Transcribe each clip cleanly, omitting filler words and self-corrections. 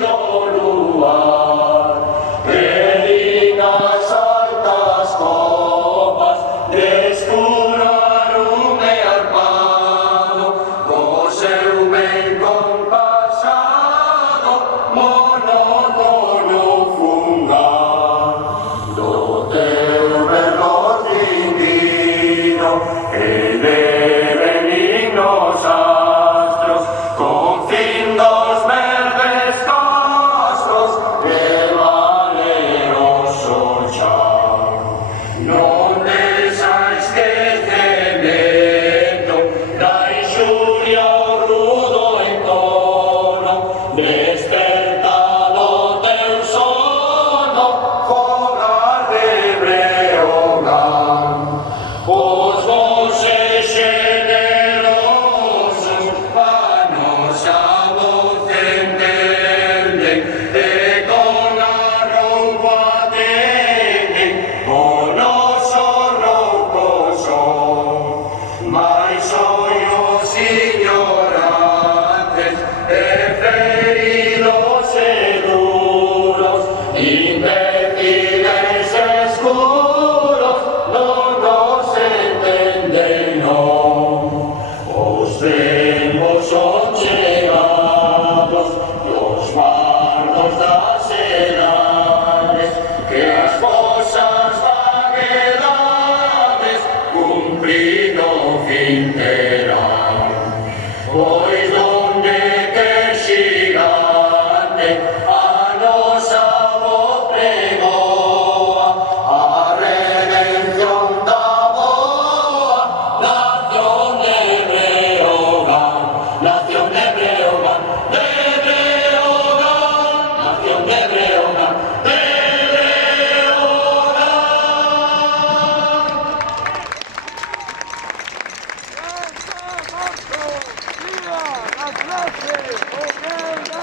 lugar, melinas altas copas de escuro arume armado, co seu ben compasado, monótono fungar, do teu verdor divino, e de benignos astros, con fin dos verdes castros, de valeroso char. Non deixais esquecemento da inxuria o rudo entorno, despertado teu sono, fogar de Breogán. Os voces generosos a nosa voz entenden, e con arroubo atenden o noso rouco son. Mais ollos ignorantes e feridos e duros, imbéciles escuros, non nos entenden, non. Os tempos son chegados, e os bardos das edades, que as vosas vaguedades cumprido fin terán. Pois donde que xigante a nosa voz pregoa, a redención da boa nación de Breogán, nación de Breogán, de Breogán, nación de Breogán, de Breogán. ¡Viva la clase! ¡Ok, la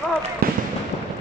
¡Viva!